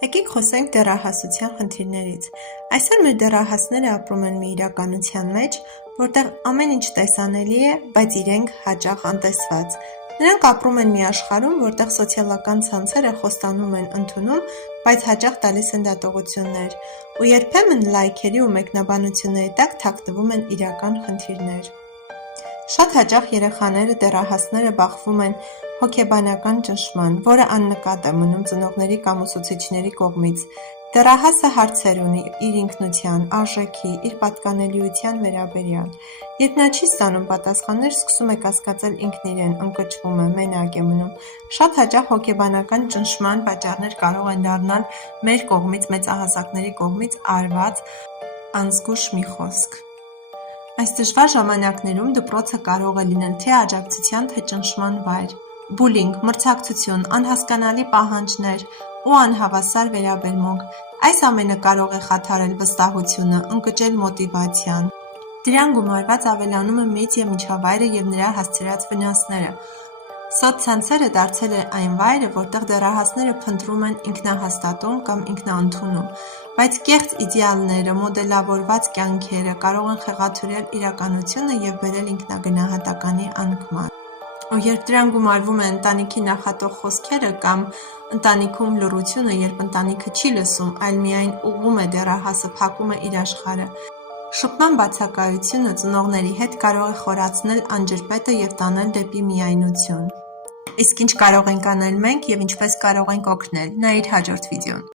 Եկեք խոսենք դեռահասության խնդիրներից։ Այսօր մեր դեռահասները ապրում են մի իրականության մեջ, որտեղ ամեն ինչ տեսանելի է, բայց իրենք հաճախ անտեսված։ Նրանք ապրում են մի աշխարհում, որտեղ սոցիալական ցանցերը խոստանում են ընդունում, բայց հաճախ տալիս են դատողություններ, ու երբեմն լայքերի ու մեկնաբանությունների տակ թաքնվում են իրական խնդիրներ։ Շատ հաճախ երեխաները, դեռահասները բախվում են հոգեբանական ճնշման, որը աննկատ է մնում ծնողների կամ ուսուցիչների կողմից։ Դեռահասը հարցեր ունի իր ինքնության, արժեքի, իր պատկանելիության վերաբերյալ։ Երբ նա չի ստանում պատասխաններ, սկսում է կասկածել ինքն իրեն, ընկճվում է, մենակ է մնում։ Շատ հաճախ հոգեբանական ճնշման պատճառներ կարող են դառնալ մեր կողմից, մեծահասակների կողմից արված անզգույշ մի խոսք։ Այս դժվար ժամանակներում դպրոցը կարող է լինել թե աջակցության, թե ճնշման վայր։ Բուլինգ, մրցակցություն, անհասկանալի պահանջներ ու անհավասար վերաբերմունք։ Այս ամենը կարող է խաթարել վստահությունը, ընկճել մոտիվացիան։ Դրան գումարված ավելանում է մեծ միջավայրը և նրա հասցրած վնասները։ Սոցցանցերը դարձել են այն վայրը, որտեղ դեռահասները փնտրում են ինքնահաստատում կամ ինքնաընդունում, բայց կեղծ իդեալները, մոդելավորված կյանքերը կարող են խեղաթյուրել իրականությունը և բերել ինքնագնահատականի անկման։ Ու երբ դրան գումարվում է ընտանիքի նախատող խոսքերը կամ ընտանիքում լռությունը, երբ ընտանիքը չի լսում, այլ միայն ուղղում է դեռահասը, փակում է իր աշխարհը, շփման բացակայությունը ծնողների հետ կարող է խորացնել անջրպետը և տանել դեպի միայնություն։ Իսկ ինչ կարող ենք անել մենք և ինչպես կարող ենք օգնել, նայիր հաջորդ վիդեոն։